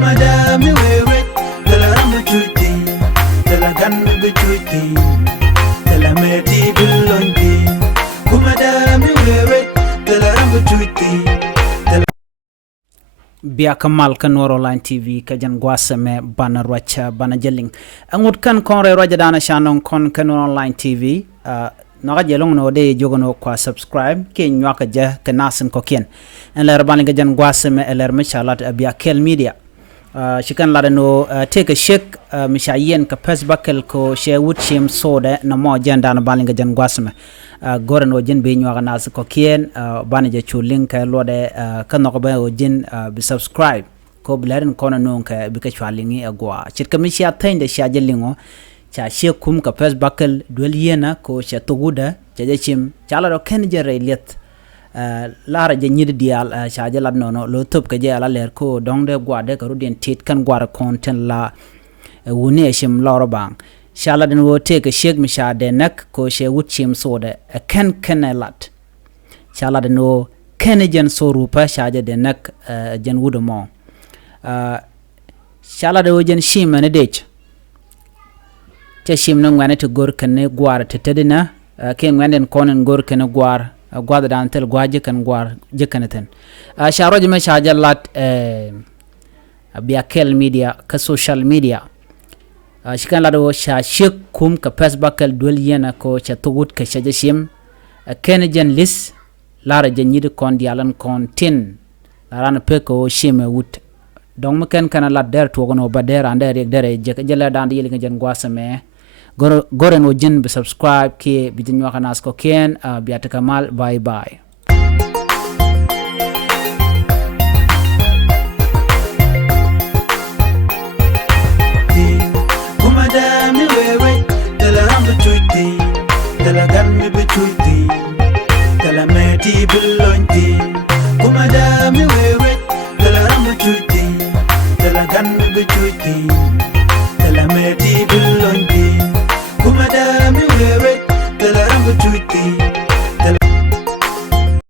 kumadami wewe tala ramu chuti tala gan bichuti tala meti bilonti kumadami wewe tala ramu chuti biya kamal kan woro line tv ka jan gwasame bana rocha bana jeling angut kan kon re roja dana shanon kon kan online tv no ga jelong no de jogono kwa subscribe ke nywaka ja kanasin ko ken en ler bana ga jan gwasame eler mishalat biya kel media shikan lada no take a shek mishayen ka pesbakel ko she wutchim soda na mo janda na bana ga jan gwasame goran wajin be nyuwa nas ko kien bana je chulin ka lode kan no ba wajin bi subscribe ko blaren kono non ka bi ka chwalingi agwa chit ka mi sha tande sha jelingo cha she kum ka pes bakal dol yena ko sha toguda je chim chala do ken je relet lara je nyidi dial sha je lad nono lo top ka je ala ler ko dongde gwa de ka rudin tit kan gwara content la woni shim loro bang shala den wo take shek mi sha de nak ko she wutchim soda a ken kenelat shala den wo kenejen sorupa sha je de nak jen wudomo shala de wo jen shim ne dech te shim no ngane to gor kene gwar te tedina ke nganden konen gor kene gwar gwada dan tel gwaje kan gwar je kaneten sha roje me sha jallat biya kel media ka social media shikan lado sha shek kum ka pesbakal dol yena ko cha tugut ka shaje shim kenejen lis lara jenyid kon dialan kon tin laran pe ko shime wut donc me ken kana la der to gono ba der ande rek der je ka jela dan yeli ngen gwasame goren wo jin bi subscribe ke bi din wakana ko ken biata kamal bye bye kumadami wewe tala ramu chuti tala gan bichuti tala meti bilonti kumadami wewe tala ramu chuti tala gan bichuti